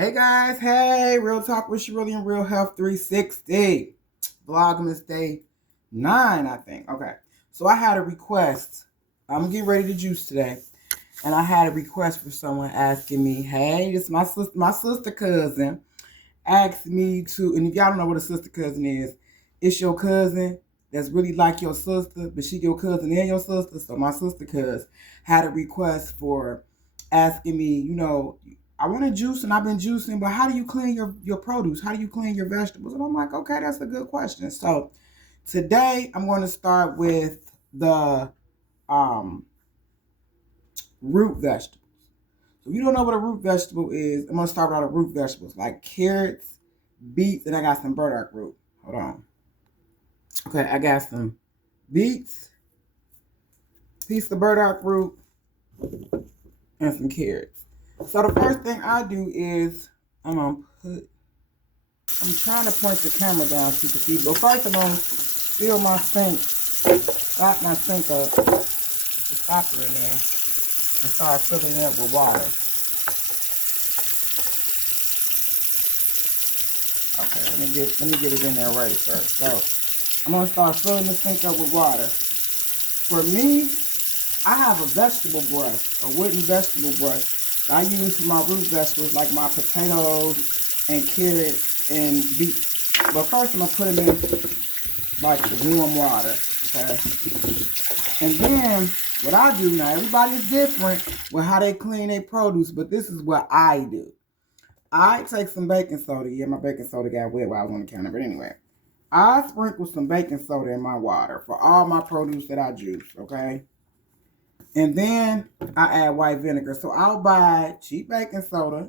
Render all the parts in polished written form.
Hey guys, hey, Real Talk with Shirley and Real Health 360. Vlogmas day 9, I think. Okay, so I had a request. I'm getting ready to juice today. And I had a request for someone asking me, hey, this is my sister cousin asked me to, and if y'all don't know what a sister cousin is, it's your cousin that's really like your sister, but she your cousin and your sister. So my sister cousin had a request for asking me, I want to juice and I've been juicing, but how do you clean your produce? How do you clean your vegetables? And I'm like, okay, that's a good question. So today I'm going to start with the root vegetables. So if you don't know what a root vegetable is, I'm going to start with all the root vegetables like carrots, beets, and I got some burdock root. Hold on. Okay, I got some beets, piece of burdock root, and some carrots. So the first thing I do is I'm trying to point the camera down so you can see, but first I'm gonna fill my sink, stop my sink up, put the stopper in there, and start filling it up with water. Okay, let me get it in there right first. So I'm gonna start filling the sink up with water. For me, I have a vegetable brush, a wooden vegetable brush that I use for my root vegetables like my potatoes and carrots and beets. But first I'm gonna put them in like the warm water, okay? And then what I do now, everybody's different with how they clean their produce, but this is what I do. I take some baking soda. Yeah, my baking soda got wet while I was on the counter, but anyway. I sprinkle some baking soda in my water for all my produce that I juice, okay? And then I add white vinegar. So I'll buy cheap baking soda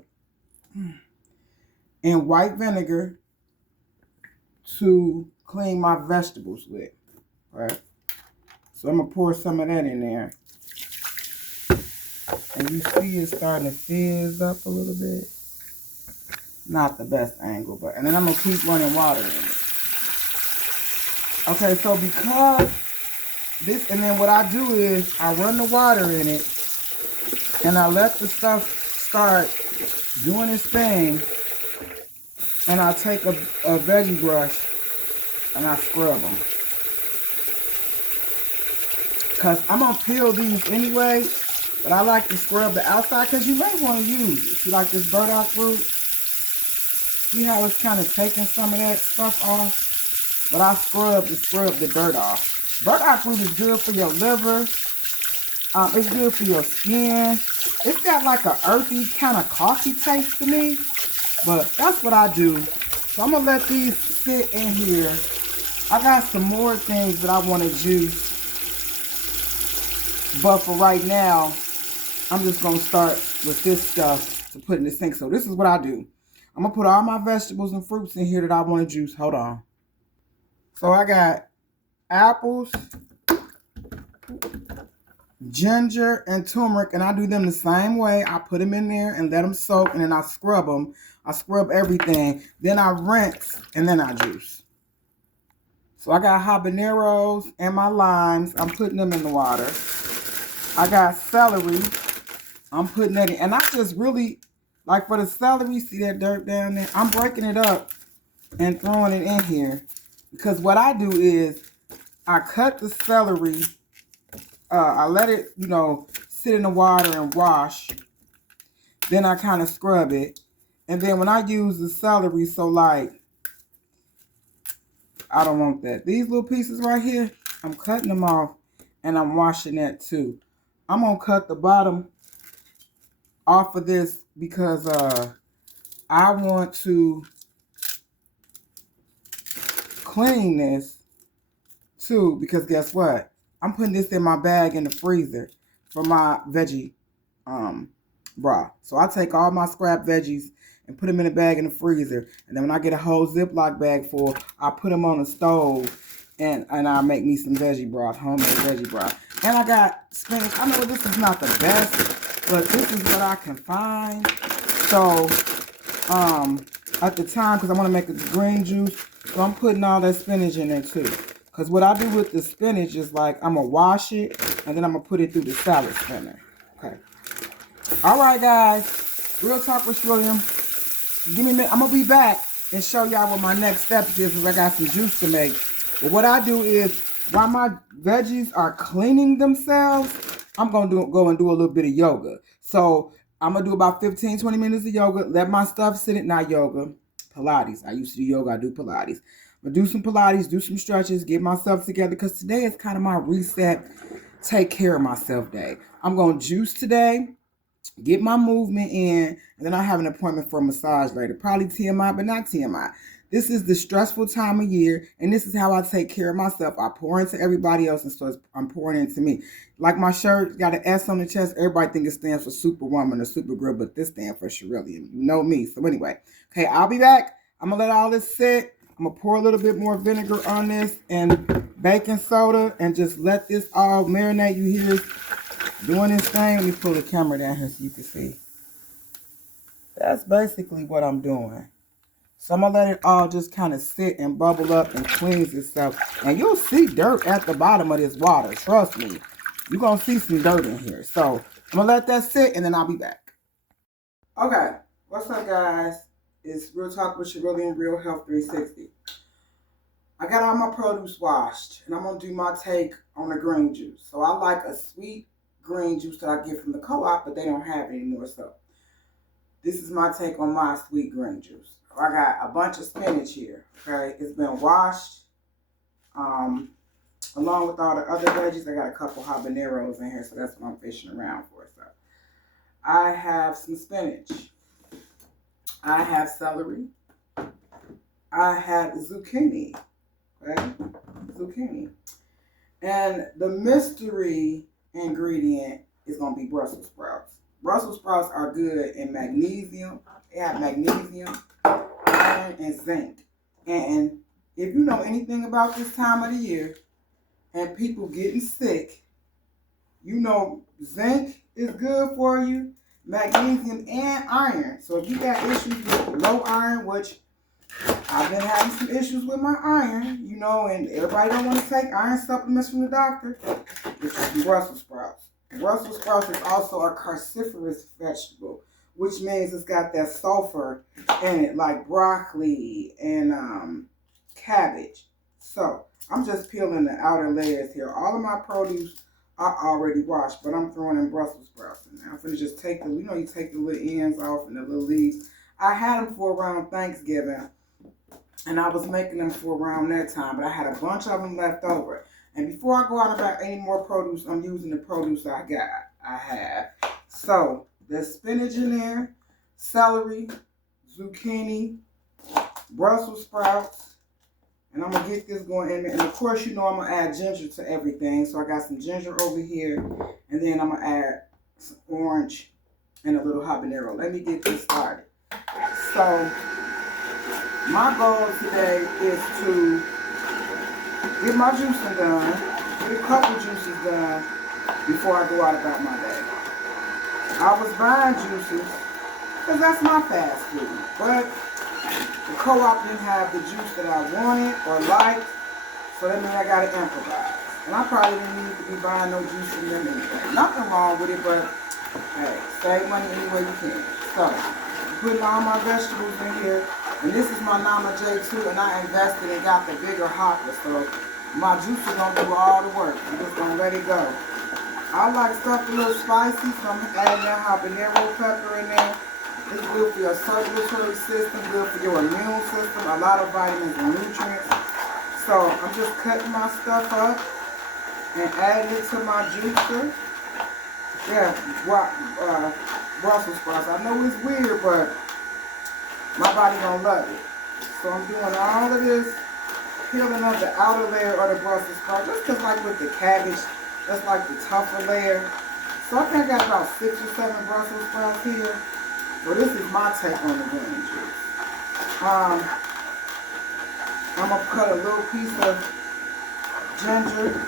and white vinegar to clean my vegetables with, right? So I'm going to pour some of that in there. And you see it's starting to fizz up a little bit. Not the best angle, but, and then I'm going to keep running water in it. Okay, so because this, and then what I do is I run the water in it and I let the stuff start doing its thing, and I take a veggie brush and I scrub them. Because I'm going to peel these anyway, but I like to scrub the outside because you may want to use it. See, like this burdock root, see how it's kind of taking some of that stuff off? But I scrub the dirt off. Burdock root is good for your liver. It's good for your skin. It's got like a earthy kind of coffee taste to me. But that's what I do. So I'm going to let these sit in here. I got some more things that I want to juice. But for right now, I'm just going to start with this stuff to put in the sink. So this is what I do. I'm going to put all my vegetables and fruits in here that I want to juice. Hold on. So I got apples, ginger, and turmeric, and I do them the same way. I put them in there and let them soak, and then I scrub them. I scrub everything. Then I rinse, and then I juice. So I got habaneros and my limes. I'm putting them in the water. I got celery. I'm putting that in. And I just really, like for the celery, see that dirt down there? I'm breaking it up and throwing it in here. Because what I do is I cut the celery. I let it, sit in the water and wash. Then I kind of scrub it. And then when I use the celery, so like, I don't want that. These little pieces right here, I'm cutting them off and I'm washing that too. I'm going to cut the bottom off of this because I want to clean this too, because guess what? I'm putting this in my bag in the freezer for my veggie broth. So I take all my scrap veggies and put them in a bag in the freezer. And then when I get a whole Ziploc bag full, I put them on the stove and I make me some veggie broth, homemade veggie broth. And I got spinach. I know this is not the best, but this is what I can find. So at the time, because I want to make a green juice, so I'm putting all that spinach in there too. Because what I do with the spinach is like, I'm going to wash it, and then I'm going to put it through the salad spinner. Okay. All right, guys. Real Talk with William. Give me a minute. I'm going to be back and show y'all what my next step is because I got some juice to make. But what I do is, while my veggies are cleaning themselves, I'm going to go and do a little bit of yoga. So I'm going to do about 15, 20 minutes of yoga. Let my stuff sit in, not yoga, Pilates. I used to do yoga. I do Pilates. I'm going to do some Pilates, do some stretches, get myself together because today is kind of my reset, take care of myself day. I'm going to juice today, get my movement in, and then I have an appointment for a massage later. Probably TMI, but not TMI. This is the stressful time of year, and this is how I take care of myself. I pour into everybody else, and so I'm pouring into me. Like my shirt got an S on the chest. Everybody think it stands for Superwoman or Supergirl, but this stands for Sherillian. You know me. So anyway, okay, I'll be back. I'm going to let all this sit. I'm going to pour a little bit more vinegar on this and baking soda and just let this all marinate. You hear it doing this thing? Let me pull the camera down here so you can see. That's basically what I'm doing. So I'm going to let it all just kind of sit and bubble up and cleanse itself. And you'll see dirt at the bottom of this water. Trust me. You're going to see some dirt in here. So I'm going to let that sit and then I'll be back. Okay. What's up, guys? It's Real Talk with Sherillian Real Health 360. I got all my produce washed. And I'm going to do my take on the green juice. So I like a sweet green juice that I get from the co-op, but they don't have it anymore. So this is my take on my sweet green juice. I got a bunch of spinach here, okay? It's been washed, along with all the other veggies. I got a couple habaneros in here, so that's what I'm fishing around for. So I have some spinach. I have celery. I have zucchini, okay? Zucchini. And the mystery ingredient is going to be Brussels sprouts. Brussels sprouts are good in magnesium. They have magnesium, iron, and zinc. And if you know anything about this time of the year and people getting sick, you know zinc is good for you, magnesium, and iron. So if you got issues with low iron, which I've been having some issues with my iron, you know, and everybody don't want to take iron supplements from the doctor, which is Brussels sprouts. Brussels sprouts is also a cruciferous vegetable, which means it's got that sulfur in it, like broccoli and cabbage. So I'm just peeling the outer layers here. All of my produce are already washed, but I'm throwing in Brussels sprouts in there. I'm going to just take the, you know, you take the little ends off and the little leaves. I had them for around Thanksgiving, and I was making them for around that time, but I had a bunch of them left over. And before I go out about any more produce, I'm using the produce I have. So there's spinach in there, celery, zucchini, Brussels sprouts, and I'm going to get this going in there. And of course, you know I'm going to add ginger to everything. So I got some ginger over here, and then I'm going to add some orange and a little habanero. Let me get this started. So my goal today is to get my juicing done, get a couple juices done before I go out about my day. I was buying juices because that's my fast food, but the co-op didn't have the juice that I wanted or liked, so that means I got to improvise. And I probably didn't need to be buying no juice from them anyway. Nothing wrong with it, but hey, save money any way you can. So, I'm putting all my vegetables in here. And this is my Nama J2, and I invested and got the bigger hopper, so my juice is going to do all the work. I'm just going to let it go. I like stuff a little spicy, so I'm adding that habanero pepper in there. It's good for your circulatory system, good for your immune system, a lot of vitamins and nutrients. So I'm just cutting my stuff up and adding it to my juicer. Yeah, Brussels sprouts. I know it's weird, but my body gonna love it. So I'm doing all of this, peeling up the outer layer of the Brussels sprouts. Just because like with the cabbage, that's like the tougher layer. So I think I got about 6 or 7 Brussels sprouts here. So this is my take on the green juice. I'm gonna cut a little piece of ginger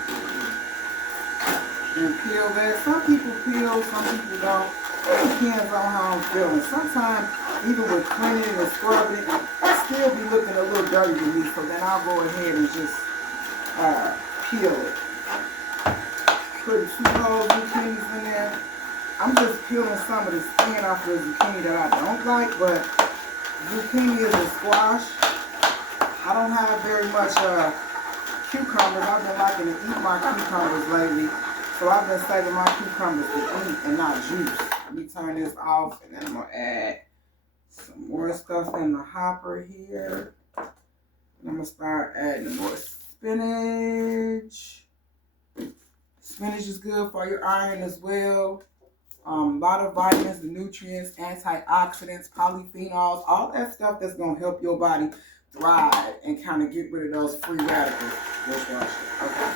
and peel that. Some people peel, some people don't. It depends on how I'm feeling. Sometimes, even with cleaning and scrubbing, it still be looking a little dirty to me, so then I'll go ahead and just peel it. Putting 2 whole zucchinis in there. I'm just peeling some of the skin off the zucchini that I don't like, but zucchini is a squash. I don't have very much cucumbers. I've been liking to eat my cucumbers lately. So I've been saving my cucumbers to eat and not juice. Let me turn this off and then I'm going to add some more stuff in the hopper here. And I'm going to start adding more spinach. Spinach is good for your iron as well. A lot of vitamins, the nutrients, antioxidants, polyphenols, all that stuff that's going to help your body thrive and kind of get rid of those free radicals. Okay.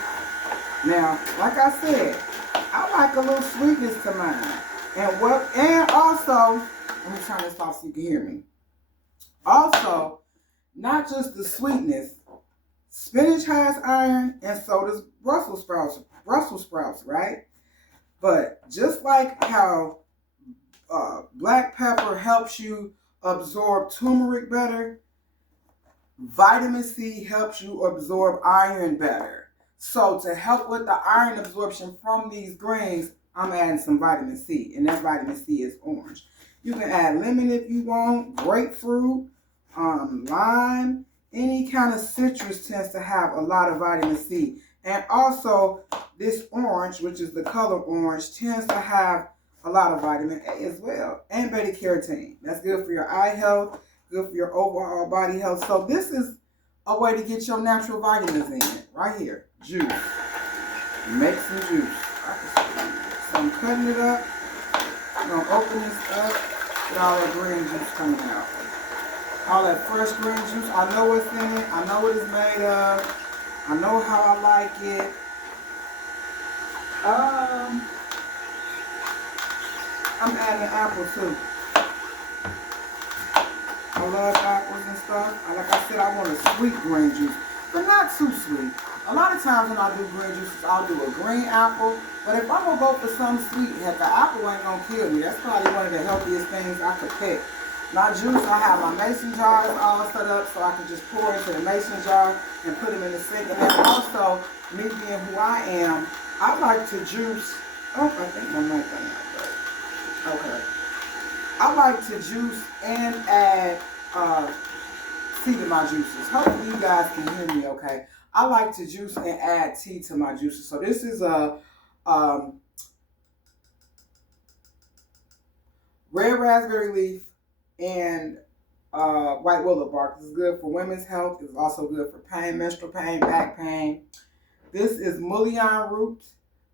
Now, like I said, I like a little sweetness to mine. And also, let me turn this off so you can hear me. Also, not just the sweetness. Spinach has iron, and so does Brussels sprouts, right? But just like how black pepper helps you absorb turmeric better, vitamin C helps you absorb iron better. So to help with the iron absorption from these greens, I'm adding some vitamin C, and that vitamin C is orange. You can add lemon if you want, grapefruit, lime. Any kind of citrus tends to have a lot of vitamin C. And also, this orange, which is the color orange, tends to have a lot of vitamin A as well. And beta-carotene. That's good for your eye health, good for your overall body health. So this is a way to get your natural vitamins in. Right here. Juice. Make some juice. So I'm cutting it up. I'm going to open this up. Get all that green juice coming out. All that fresh green juice. I know what's in it. I know what it's made of. I know how I like it. I'm adding an apple too. I love apples and stuff. Like I said, I want a sweet green juice, but not too sweet. A lot of times when I do green juices, I'll do a green apple. But if I'm going to go for something sweet, heck, the apple ain't going to kill me. That's probably one of the healthiest things I could pick. My juice, I have my mason jars all set up so I can just pour into the mason jar and put them in the sink. And then also, me being who I am, I like to juice. Oh, I think my mic went out. Okay. I like to juice and add tea to my juices. Hopefully you guys can hear me okay. I like to juice and add tea to my juices. So this is a red raspberry leaf and white willow bark. This is good for women's health. It's also good for pain, menstrual pain, back pain. This is mullein root,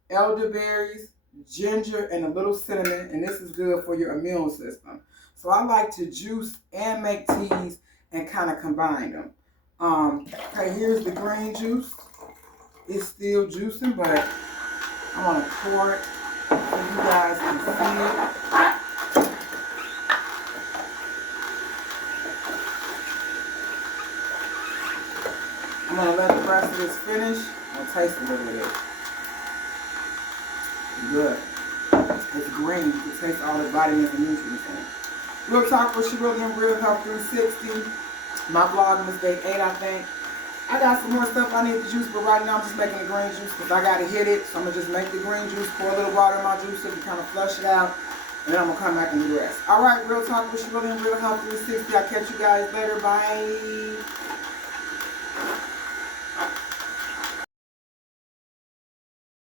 elderberries, ginger, and a little cinnamon. And this is good for your immune system. So I like to juice and make teas and kind of combine them. Okay, here's the green juice. It's still juicing, but I'm going to pour it so you guys can see it. I'm going to let the rest of this finish. I'm going to taste a little bit. Good. It's green. You can taste all the vitamins and nutrients in it. Real Talk with Shirley and Real Health 360. My Vlogmas day 8, I think. I got some more stuff I need to juice, but right now I'm just making the green juice because I got to hit it. So I'm going to just make the green juice, pour a little water in my juicer to kind of flush it out. And then I'm going to come back and do the rest. All right, Real Talk with Shirley and Real Health 360. I'll catch you guys later. Bye.